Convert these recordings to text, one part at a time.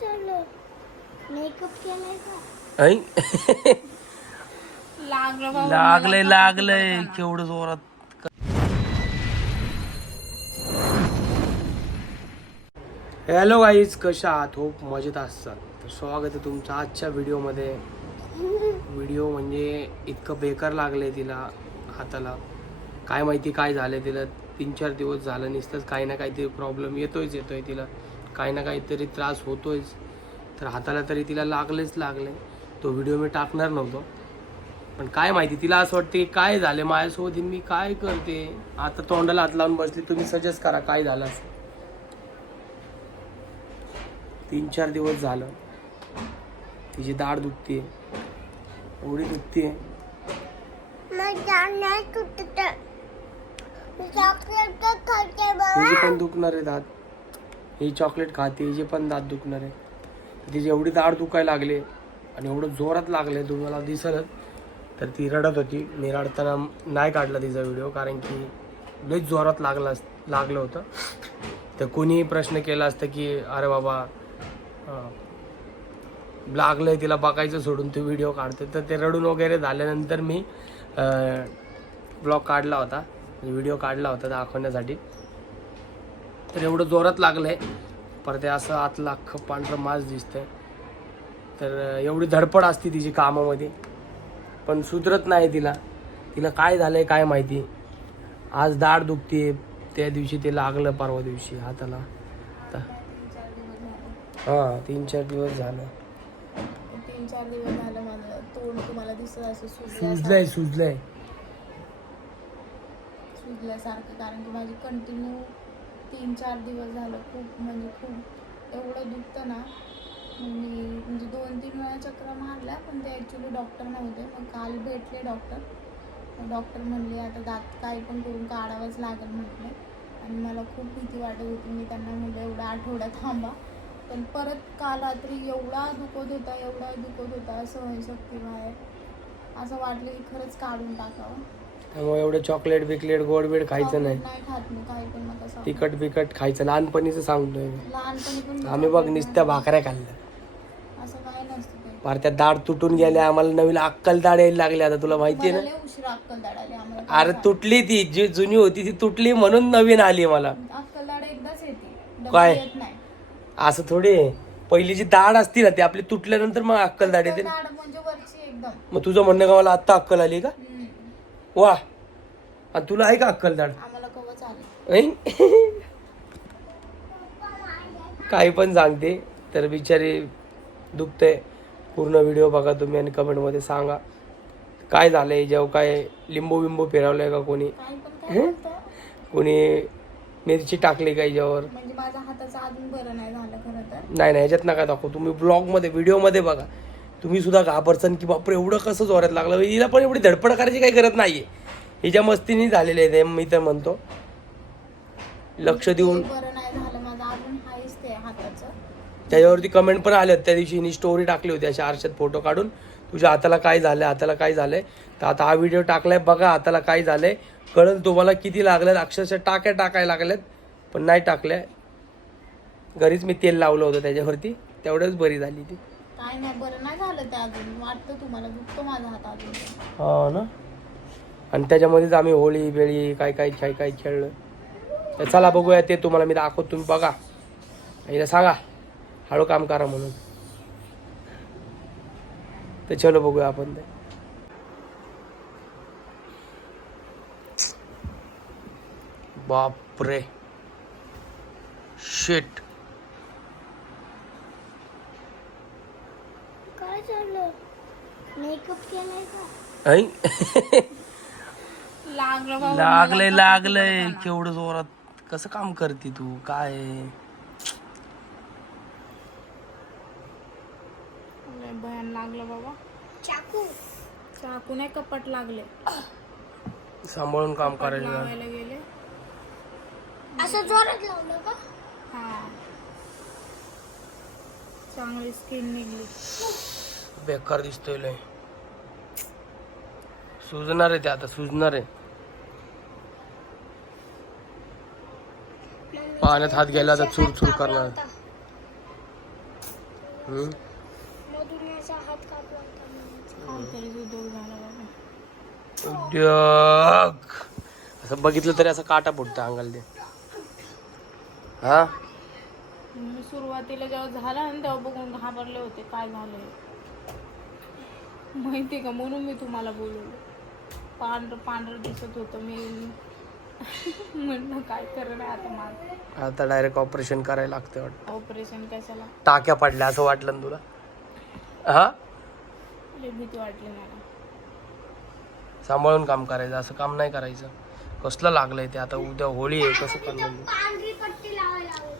काय झालं? मेकअप केलाय का? ऐ लागलं बाबा लागलंय लागलंय. केवढं जोरात हॅलो गाईज कशा आहात? होप मजेत असतात. तर स्वागत आहे तुमचं आजच्या व्हिडिओमध्ये. व्हिडिओ म्हणजे इतकं बेकार लागलंय तिला हाताला. काय माहिती काय झालंय तिला. तीन चार दिवस झालं नुसतंच काही ना काहीतरी प्रॉब्लेम येतोयच येतोय तिला. काही ना काहीतरी त्रास होतोयच. तर हाताला तरी तिला लागलेच लागले. तो व्हिडिओ मी टाकणार नव्हतो. पण काय माहिती तिला असं वाटते की काय झालं? माझ्यासोबत मी काय करते? आता तोंडाला हात लावून बसली तुम्ही सजेस्ट करा काय झालं असं. तीन चार दिवस झालं. तिची दाढ दुखते एवढी दुखते हिचे पण दुखणार आहे दात. ही चॉकलेट खाते जे पण दात दुखणार आहे. तिची एवढी दाढ दुखायला लागले आणि एवढं जोरात लागले तुम्हाला दिसलच तर ती रडत होती. मी रडताना नाही काढला तिचा व्हिडिओ कारण की लईच जोरात लागला अस- लागलं होतं. तर कोणीही प्रश्न केला असतं की अरे बाबा लागलं लागलंय तिला बघायचं सोडून तू व्हिडिओ काढते. तर ते रडून वगैरे झाल्यानंतर मी ब्लॉग काढला होता. व्हिडिओ काढला होता दाखवण्यासाठी. तर एवढं जोरात लागलंय. पर ते असं आतलं अख्खं पांढरं मास दिसतंय. तर एवढी धडपड असते तिची कामामध्ये. पण सुधरत नाही तिला. तिला काय झालंय काय माहिती. आज दाढ दुखते त्या दिवशी ते लागलं परवा दिवशी हाताला. हां तीन चार दिवस झालं. तीन चार दिवस झालं माझं तोंड तुम्हाला दिसत असं सुजल्या सुजलंय सुजलंय. सुजल्यासारखं. कारण की माझी कंटिन्यू तीन चार दिवस झालं खूप म्हणजे खूप एवढं दुखतं ना. म्हणजे म्हणजे दोन तीन वेळा चक्र मारला पण ते ॲक्च्युली डॉक्टर नव्हते. मग काल भेटले डॉक्टर डॉक्टर म्हणले आता दात काय पण करून काढावंच लागेल म्हटले. आणि मला खूप भीती वाटत होती. मी त्यांना म्हटलं एवढा आठवडा थांबा. पण परत काल रात्री एवढा दुखत होता एवढा दुखत होता सहनशक्ती बाहेर. असं वाटलं की खरंच काढून टाकावं. त्यामुळे एवढं चॉकलेट बिकलेट गोड बीड खायचं नाही. नाही खात मी काही पण नका सांगू. तिखट बिकट खायचं. लहानपणीचं सांगतोय मी. लहानपणी पण आम्ही बघ नुसत्या भाकऱ्या खाल्ल्या. असं काय नसतं ते. फार त्या दाढ तुटून गेल्या. आम्हाला नवीन अक्कल दाढ यायला लागली आता. तुला माहिती आहे मला लय उशिरा अक्कल दाडाली आम्हाला ना अरे तुटली ती. जी जुनी होती ती तुटली म्हणून नवीन आली मला. अक्कल दाड एकदाच येते. डबल काय? येत नाही. असं थोडे पहिली जी दाढ असती ना ती आपली तुटल्यानंतर मग अक्कल दाढ येते ना. दाड म्हणजे वरची एकदम. मग तुझं म्हणणं का? मला आत्ता अक्कल आली का. वा. आणि तुला आहे का अक्कल दाढ आम्हाला आले? काही पण सांगते. तर बिचारी दुखतंय. पूर्ण व्हिडिओ बघा तुम्ही आणि कमेंटमध्ये सांगा. काय झालंय? जेव्हा काय लिंबू बिंबू फिरवलंय का कोणी? काय पण काय बोलतं. कोणी मिरची टाकली का याच्यावर? म्हणजे माझ्या हाताचं अजून बरं नाही झालं खरं तर. नाही नाही ह्याच्यात नका दाखव. तुम्ही ब्लॉगमध्ये व्हिडिओमध्ये बघा. तुम्ही सुद्धा घाबरसन की बापरे एवढं कसं जोरात लागलं? हिला पण एवढी धडपड करायची काही गरज नाहीये. हिच्या मस्तीने झालेले आहे ते मी तर म्हणतो. लक्ष देऊन. ते बरं नाही झालं माझं. अजून हायच ते हाताचं. त्याच्यावरती कमेंट पण आले त्या दिवशी हिने स्टोरी टाकली होती अशा आरशात फोटो काढून. तुझ्या हाताला काय झालंय? हाताला काय झालंय? तर आता हा व्हिडिओ टाकलाय. बघा हाताला काय झालंय. कळेल तुम्हाला किती लागल्यात अक्षरशः टाक्या टाकायला लागल्यात पण नाही टाकल्या. घरीच मी तेल लावलं होतं त्याच्यावरती. तेवढंच बरी झाली ती. काय नाही बरं नाही झालं ते अजून. वाटतं तुम्हाला दुखतो माझा हात अजून. हा ना? आणि त्याच्यामध्येच आम्ही होळी बेळी काय काय काय काय खेळलं. तर चला बघूया ते तुम्हाला मी दाखवतो तुम्ही बघा. हिला सांगा हळू काम करा म्हणून. तर चलो बघूया आपण ते. बापरे. शेट मेकअप केलाय का? लागलं बाबा लागलंय लागलंय. केवढं जोरात कसं काम करते तू? काय? लय भयान लागलं बाबा. चाकू. चाकू नाही कपट लागले. सांभाळून काम करायचं लावायला गेले. असं जोरात लावलं का? हा. चांगली स्किन निघली. बेकार दिसतोय लय. सुजणार आहे ते आता सुजणार आहे. पाण्यात हात गेला तर चूर चूर करणार. हम्म? उद्योग झाला असं बघितलं तरी असं काटा फुटतं अंगाला ते. हा? सुरुवातीला जेव्हा झाला ना तेव्हा बघून घाबरले होते काय झालंय. माहिती का? म्हणून मी तुम्हाला बोलवलं. पांढरं पांढरं दिसत होतं मी. म्हणलं काय करणार आता माझं आता डायरेक्ट ऑपरेशन करायला लागतं वाटतं. ऑपरेशन कशाला? टाक्या पडल्या असं वाटलं ना तुला? हा? लई भीती वाटली मला. सांभाळून काम करायचं असं काम नाही करायचं. कसलं लागलंय ते आता? उद्या होळी आहे कसं करणार मी? पांढरी पट्टी लावायला हवी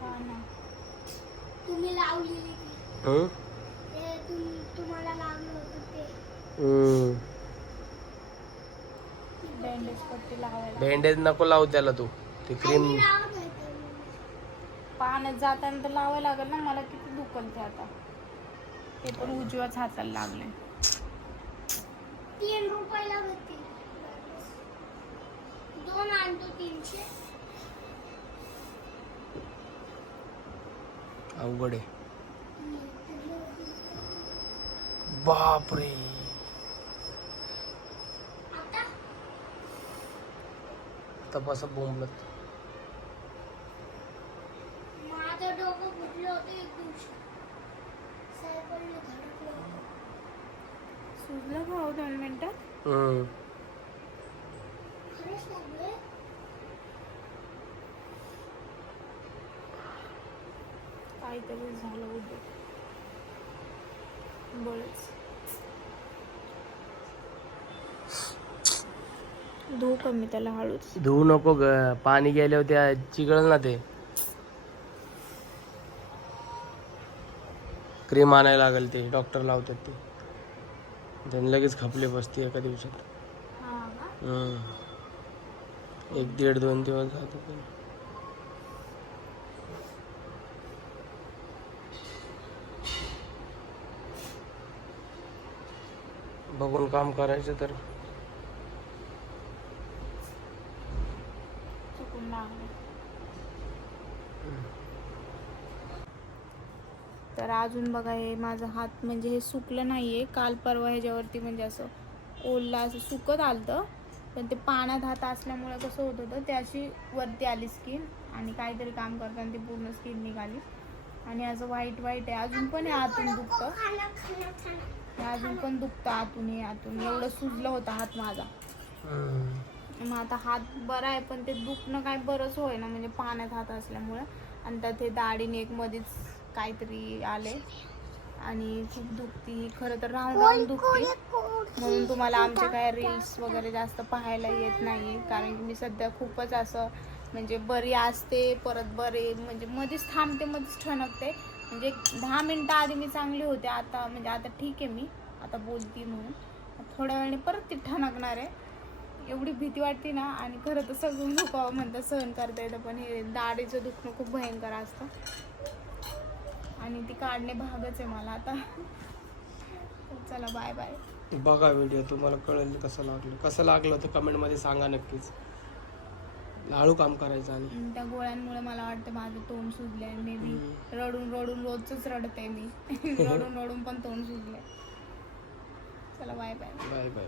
हा ना. तुम्ही लावलेली ती. हम्म? ते तुम- तुम्हाला लावलं होतं ते हम्म. बँडेज पट्टी लावायला बँडेज नको लावू त्याला तू. ते क्रीम. पाण्यात जाताना तर लावायला लागेल ना मला किती दुखल ते आता. ते पण उजव्याच हाताला लागले. तीन रुपयाला होती दोन आणतो तीनशे. अवघड आहे. बापरे आता तपासा बोंबलत. माझं डोकं फुटलं होतं एक दिवशी. सायकलने धडकलं होतं. सुजलं का हो दोन मिनिटात हम्म. खरंच लागले काहीतरी झालं उद्या. बरंच धू कमी त्याला हळूच. धुवू नको ग पाणी गेल्यावर त्या चिघळ ना ते. क्रीम आणायला लागेल ते डॉक्टर लावतात ते. त्याने लगेच खपले बसते एका दिवसात. एक दीड दोन दिवस जातो बघून काम करायचं तर चुकून लागले तर अजून बघा हे माझा हात म्हणजे हे सुकलं नाहीये. काल परवा ह्याच्यावरती म्हणजे असं ओलला असं सुकत आलतं. पण ते पाण्यात हात असल्यामुळे कसं होत होतं ते अशी वरती आली स्किन आणि काहीतरी काम करताना ती पूर्ण स्किन निघाली. आणि असं वाईट वाईट आहे. अजून पण हे आतून दुखतं. अजून पण दुखतं आतून हे आतून. एवढं सुजलं होतं हात माझा. मग आता हात बरा आहे पण ते दुखणं काय बरंच होय ना म्हणजे पाण्यात हात असल्यामुळं. आणि त्यात हे दाढीने एक मध्येच काहीतरी आले. आणि खूप दुखती. खरं तर राहून राहून दुखती. म्हणून तुम्हाला आमचे काय रील्स वगैरे जास्त पाहायला येत नाही कारण की मी सध्या खूपच असं म्हणजे बरी असते परत बरे म्हणजे मध्येच थांबते मध्येच ठणकते. म्हणजे दहा मिनटं आधी मी चांगली होते. आता म्हणजे आता ठीक आहे मी. आता बोलती म्हणून. थोड्या वेळाने परत ती ठणकणार आहे. एवढी भीती वाटते ना. आणि खरं तर सगळं नको म्हणतात सहन करता येतं. पण हे दाढीचं दुखणं खूप भयंकर असतं. आणि ती काढणे भागच आहे मला आता. चला बाय बाय बघा व्हिडिओ तुम्हाला कळेल कसं लागलं. कसं लागलं तर कमेंटमध्ये सांगा नक्कीच. लाळू काम करायचं आणि. आणि त्या गोळ्यांमुळे मला वाटतं माझं तोंड सुजलंय. मे बी रडून रडून रोजच रडते मी. रडून रडून पण तोंड सुजलंय. चला बाय बाय बाय बाय